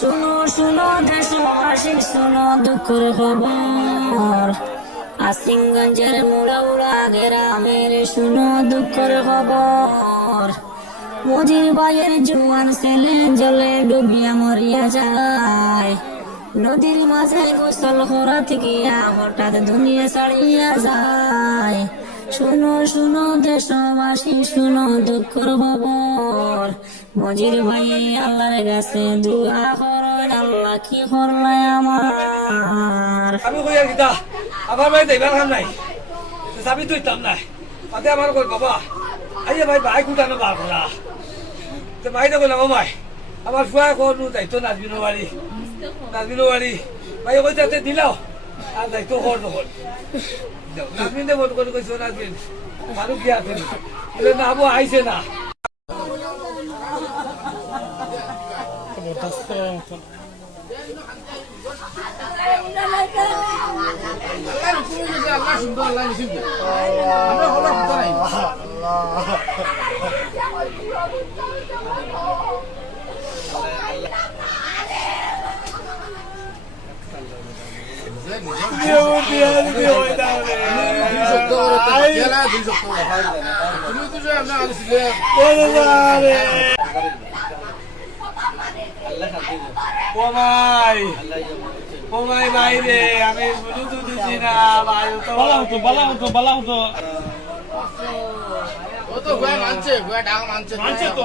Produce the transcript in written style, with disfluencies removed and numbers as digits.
শুনো শুনো দেশবাসী শুনো দুঃখের খবর, আসিমগঞ্জের মুড়াউড়া গ্রামের শুনো দুঃখের খবর। মজির ভাইয়ের জোয়ান ছেলে জলে ডুবিয়া মরিয়া যায়, নদীর মাঝে গোসল করা গিয়া হঠাৎ দুনিয়া ছাড়িয়া যায়। শুনো শুনো দেশবাসী শুনো দুঃখের খবর, মজির ভাই আল্লাহর কাছে দোয়া করেন, আল্লাহ কি করলে আমার। আমি কই আর কিতা আমার ভাই দেবার কাম নাই, চাবি তো ইতাম নাই তাতে আমার কই বাবা আইয়া ভাই বাইক উঠানো বার করা। তো ভাইটা কইলাম ও ভাই আমার ফুয়া কোনো দায়িত্ব নাজবিনো বাড়ি ভাই কই তাতে দিলাও আর দায়িত্ব কর তখন নাজবিন দে মন করে কইছো নাজবিন মানুষ কি আছে না আবু আইছে না। বাইরে আমি বুঝতে দিচ্ছি না বায়ু তো বালা হতো ও তো মানছে ডাক মানছে তো